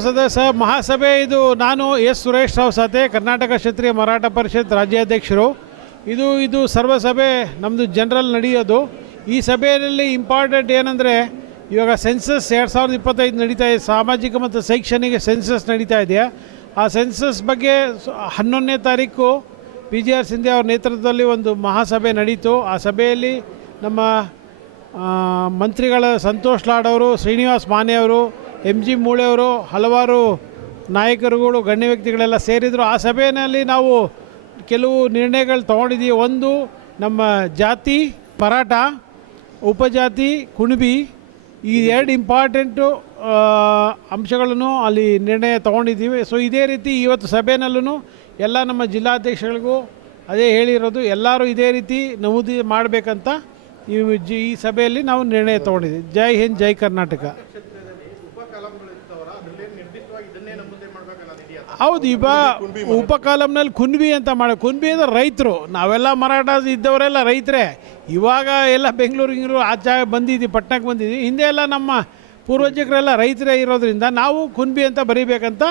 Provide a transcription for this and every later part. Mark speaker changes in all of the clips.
Speaker 1: ಸದಸ್ಯ ಮಹಾಸಭೆ ಇದು. ನಾನು ಎಸ್. ಸುರೇಶ್ ರಾವ್ ಸಾತೆ ಕರ್ನಾಟಕ ಕ್ಷತ್ರಿಯ ಮರಾಠ ಪರಿಷತ್ ರಾಜ್ಯಾಧ್ಯಕ್ಷರು. ಇದು ಇದು ಸರ್ವಸಭೆ ನಮ್ಮದು ಜನರಲ್ ನಡೆಯೋದು. ಈ ಸಭೆಯಲ್ಲಿ ಇಂಪಾರ್ಟೆಂಟ್ ಏನಂದರೆ, ಇವಾಗ ಸೆನ್ಸಸ್ ಎರಡು ಸಾವಿರದ ಇಪ್ಪತ್ತೈದು ನಡೀತಾ ಇದೆ. ಸಾಮಾಜಿಕ ಮತ್ತು ಶೈಕ್ಷಣಿಕ ಸೆನ್ಸಸ್ ನಡೀತಾ ಇದೆಯಾ ಆ ಸೆನ್ಸಸ್ ಬಗ್ಗೆ ಹನ್ನೊಂದನೇ ತಾರೀಕು ಪಿ ಜಿ ಆರ್ ಸಿಂಧೆ ಅವ್ರ ನೇತೃತ್ವದಲ್ಲಿ ಒಂದು ಮಹಾಸಭೆ ನಡೀತು. ಆ ಸಭೆಯಲ್ಲಿ ನಮ್ಮ ಮಂತ್ರಿಗಳ ಸಂತೋಷ್ ಲಾಡ್ ಅವರು, ಶ್ರೀನಿವಾಸ್ ಮಾನೆ ಅವರು ಎಂ ಜಿ ಮೂಳೆಯವರು ಹಲವಾರು ನಾಯಕರುಗಳು, ಗಣ್ಯ ವ್ಯಕ್ತಿಗಳೆಲ್ಲ ಸೇರಿದರು. ಆ ಸಭೆಯಲ್ಲಿ ನಾವು ಕೆಲವು ನಿರ್ಣಯಗಳು ತೊಗೊಂಡಿದ್ದೀವಿ. ಒಂದು, ನಮ್ಮ ಜಾತಿ, ಪರಾಟ, ಉಪಜಾತಿ, ಕುಣಬಿ ಈ ಎರಡು ಇಂಪಾರ್ಟೆಂಟು ಅಂಶಗಳನ್ನು ಅಲ್ಲಿ ನಿರ್ಣಯ ತೊಗೊಂಡಿದ್ದೀವಿ. ಸೊ ಇದೇ ರೀತಿ ಇವತ್ತು ಸಭೆನಲ್ಲೂ ಎಲ್ಲ ನಮ್ಮ ಜಿಲ್ಲಾಧ್ಯಕ್ಷಗಳಿಗೂ ಅದೇ ಹೇಳಿರೋದು, ಎಲ್ಲರೂ ಇದೇ ರೀತಿ ನಮೂದಿ ಮಾಡಬೇಕಂತ ಈ ಈ ಸಭೆಯಲ್ಲಿ ನಾವು ನಿರ್ಣಯ ತೊಗೊಂಡಿದ್ದೀವಿ. ಜೈ ಹಿಂದ್, ಜೈ ಕರ್ನಾಟಕ. ಹೌದು ಇವ ಉಪ ಕಾಲಮ್ನಲ್ಲಿ ಕುನ್ಬಿ ಅಂತ ಮಾಡಿ. ಕುನ್ಬಿ ಅಂದರೆ ರೈತರು. ನಾವೆಲ್ಲ ಮರಾಠ ಇದ್ದವರೆಲ್ಲ ರೈತರೇ. ಇವಾಗ ಎಲ್ಲ ಬೆಂಗಳೂರು ಆ ಜಾಗ ಬಂದಿದ್ದೀವಿ ಪಟ್ಟಣಕ್ಕೆ ಬಂದಿದ್ದೀವಿ ಹಿಂದೆ ಎಲ್ಲ ನಮ್ಮ ಪೂರ್ವಜಕರೆಲ್ಲ ರೈತರೇ ಇರೋದ್ರಿಂದ ನಾವು ಕುನ್ಬಿ ಅಂತ ಬರೀಬೇಕಂತ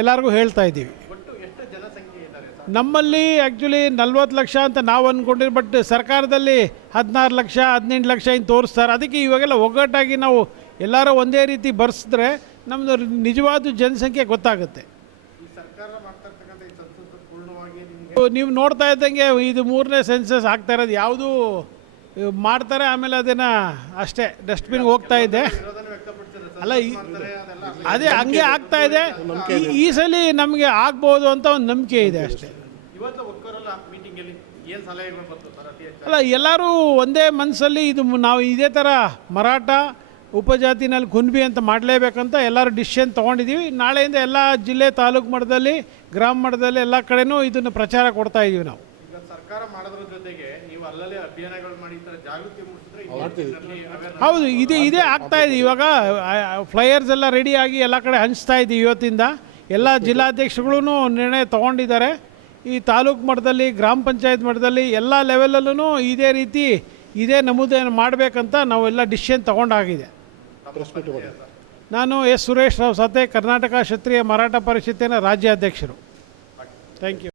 Speaker 1: ಎಲ್ಲರಿಗೂ ಹೇಳ್ತಾ ಇದ್ದೀವಿ. ನಮ್ಮಲ್ಲಿ ಆ್ಯಕ್ಚುಲಿ ನಲ್ವತ್ತು ಲಕ್ಷ ಅಂತ ನಾವು ಅಂದ್ಕೊಂಡಿರಿ ಬಟ್ ಸರ್ಕಾರದಲ್ಲಿ ಹದಿನಾರು ಲಕ್ಷ ಹದಿನೆಂಟು ಲಕ್ಷ ಹಿಂಗೆ ತೋರಿಸ್ತಾರೆ. ಅದಕ್ಕೆ ಇವಾಗೆಲ್ಲ ಒಗ್ಗಟ್ಟಾಗಿ ನಾವು ಎಲ್ಲರೂ ಒಂದೇ ರೀತಿ ಬರ್ಸಿದ್ರೆ ನಮ್ಮದು ನಿಜವಾದ ಜನಸಂಖ್ಯೆ ಗೊತ್ತಾಗುತ್ತೆ. ನೀವು ನೋಡ್ತಾ ಇದ್ದಂಗೆ ಇದು ಮೂರನೇ ಸೆನ್ಸಸ್ ಆಗ್ತಾ ಇರೋದು. ಯಾವುದು ಮಾಡ್ತಾರೆ ಆಮೇಲೆ ಅದನ್ನು ಅಷ್ಟೇ ಡಸ್ಟ್ಬಿನ್ಗೆ ಹೋಗ್ತಾ ಇದೆ. ಅಲ್ಲ ಅದೇ ಹಂಗೆ ಆಗ್ತಾ ಇದೆ. ಈ- ಸಲ ನಮಗೆ ಆಗ್ಬೋದು ಅಂತ ಒಂದು ನಂಬಿಕೆ ಇದೆ ಅಷ್ಟೇ. ಅಲ್ಲ ಎಲ್ಲರೂ ಒಂದೇ ಮನಸ್ಸಲ್ಲಿ ಇದು ನಾವು ಇದೇ ಥರ ಮರಾಠ ಉಪಜಾತಿನಲ್ಲಿ ಕುನ್ಬಿ ಅಂತ ಮಾಡಲೇಬೇಕಂತ ಎಲ್ಲರೂ ಡಿಸಿಷನ್ ತೊಗೊಂಡಿದ್ದೀವಿ ನಾಳೆಯಿಂದ ಎಲ್ಲ ಜಿಲ್ಲೆ ತಾಲೂಕು ಮಟ್ಟದಲ್ಲಿ ಗ್ರಾಮ ಮಟ್ಟದಲ್ಲಿ ಎಲ್ಲ ಕಡೆನೂ ಇದನ್ನು ಪ್ರಚಾರ ಕೊಡ್ತಾ ಇದ್ದೀವಿ ನಾವು.
Speaker 2: ಸರ್ಕಾರ ಮಾಡೋದ್ರ ಜೊತೆಗೆ ನೀವು ಅಲ್ಲಲ್ಲಿ ಅಭಿಯಾನಗಳು ಮಾಡಿ ಜಾಗೃತಿ ಮೂಡಿಸಿದ್ರೆ
Speaker 1: ಹೌದು ಇದೇ ಇದೇ ಆಗ್ತಾ ಇದೆ. ಇವಾಗ ಫ್ಲೈಯರ್ಸ್ ಎಲ್ಲ ರೆಡಿಯಾಗಿ ಎಲ್ಲ ಕಡೆ ಹಂಚ್ತಾ ಇದ್ದೀವಿ ಇವತ್ತಿಂದ. ಎಲ್ಲ ಜಿಲ್ಲಾಧ್ಯಕ್ಷಗಳು ನಿರ್ಣಯ ತೊಗೊಂಡಿದ್ದಾರೆ. ಈ ತಾಲೂಕು ಮಟ್ಟದಲ್ಲಿ ಗ್ರಾಮ ಪಂಚಾಯತ್ ಮಟ್ಟದಲ್ಲಿ ಎಲ್ಲ ಲೆವೆಲಲ್ಲೂ ಇದೇ ರೀತಿ ಇದೇ ನಮೂದೆಯನ್ನು ಮಾಡಬೇಕಂತ ನಾವೆಲ್ಲ ಡಿಸಿಷನ್ ತೊಗೊಂಡಾಗಿದೆ. ನಾನು ಎಸ್. ಸುರೇಶ್ ರಾವ್ ಸತೆ ಕರ್ನಾಟಕ ಕ್ಷತ್ರಿಯ ಮರಾಠ ಪರಿಷತ್ತಿನ ರಾಜ್ಯಾಧ್ಯಕ್ಷರು. Thank you